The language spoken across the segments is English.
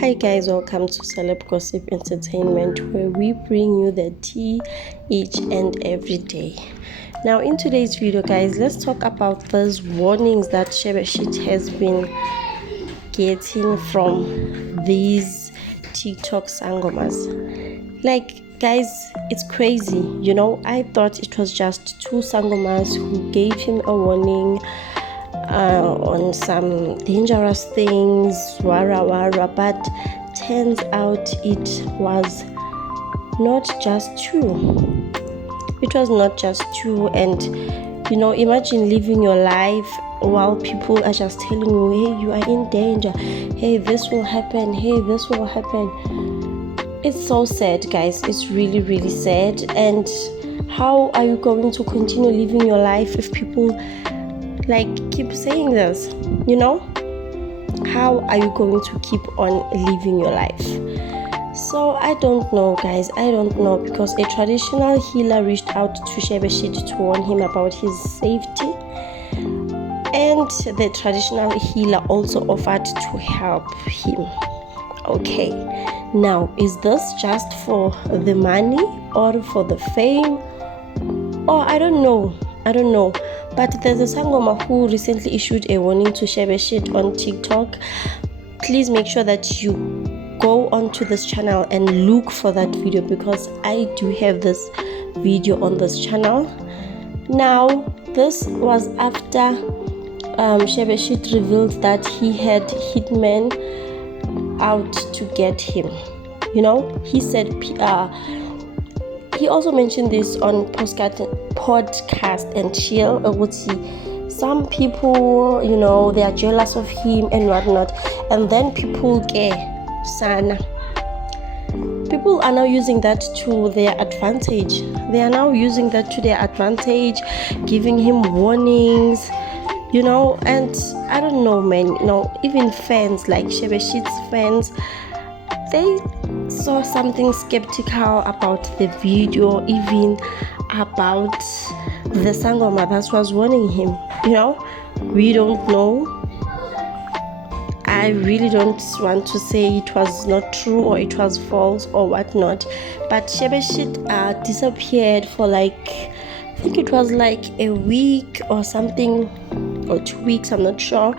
Hi guys, welcome to Celeb Gossip Entertainment, where we bring you the tea each and every day. Now in today's video guys, let's talk about those warnings that Shebeshkt has been getting from these TikTok sangomas. Like guys, it's crazy, I thought it was just two sangomas who gave him a warning on some dangerous things, but turns out it was not just two. It was not just two, and imagine living your life while people are just telling you, hey, you are in danger, hey, this will happen, hey, this will happen. It's so sad, guys. It's really, really sad. And how are you going to continue living your life if people keep saying this? How are you going to keep on living your life? So I don't know, guys. I don't know, because a traditional healer reached out to Shebeshkt to warn him about his safety, and the traditional healer also offered to help him. Okay, now is this just for the money or for the fame? Or I don't know. But there's a Sangoma who recently issued a warning to Shebeshkt on TikTok. Please make sure that you go onto this channel and look for that video, because I do have this video on this channel. Now, this was after Shebeshkt revealed that he had hitmen out to get him. He said he also mentioned this on podcast and chill. Some people, they are jealous of him and whatnot, and then people sana. People are now using that to their advantage. They are now using that to their advantage, giving him warnings, and I don't know, man. Even fans, like Shebesht's fans, they saw something skeptical about the video, even about the Sangoma that was warning him. We don't know. I really don't want to say it was not true or it was false or whatnot, but Shebeshkt disappeared for I think it was a week or something, or 2 weeks, I'm not sure.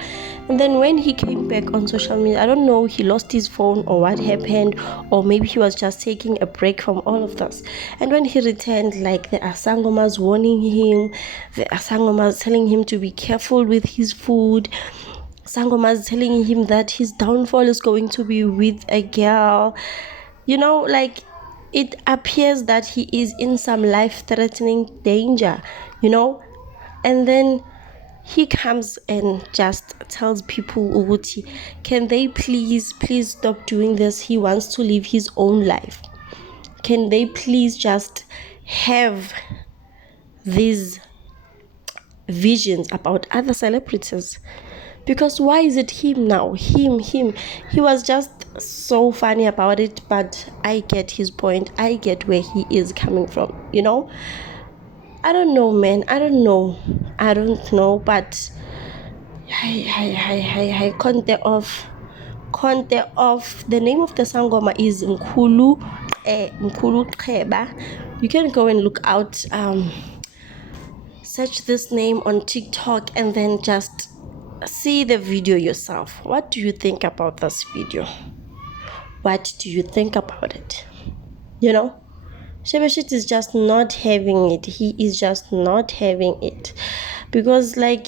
And then when he came back on social media, I don't know, he lost his phone or what happened, or maybe he was just taking a break from all of this. And when he returned, there are sangomas warning him, there are sangomas telling him to be careful with his food, sangomas telling him that his downfall is going to be with a girl. It appears that he is in some life-threatening danger, and then he comes and just tells people, Uguti, can they please stop doing this? He wants to live his own life. Can they please just have these visions about other celebrities? Because why is it him now? Him. He was just so funny about it, but I get his point. I get where he is coming from, I don't know, man. I don't know, but hi, Conte off. The name of the Sangoma is Mkulu Kheba. You can go and look out, search this name on TikTok and then just see the video yourself. What do you think about this video? What do you think about it? Shebeshkt is just not having it. He is just not having it, because I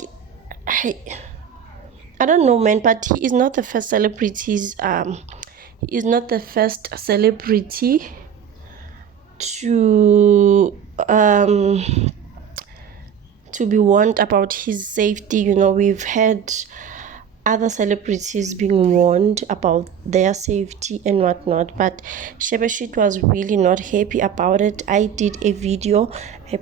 don't know, man, but he is not the first celebrities. He is not the first celebrity to be warned about his safety. We've had other celebrities being warned about their safety and whatnot, but Shebeshkt was really not happy about it. I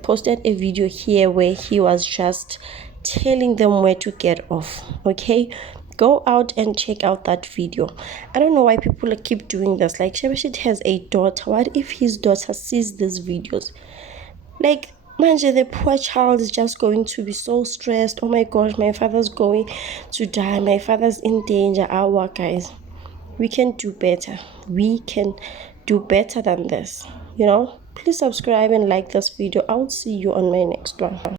posted a video here where he was just telling them where to get off. Okay, go out and check out that video. I don't know why people keep doing this. Shebeshkt has a daughter. What if his daughter sees these videos? Manje, the poor child is just going to be so stressed. Oh my gosh, my father's going to die. My father's in danger. Our guys. We can do better. We can do better than this. Please subscribe and like this video. I'll see you on my next one.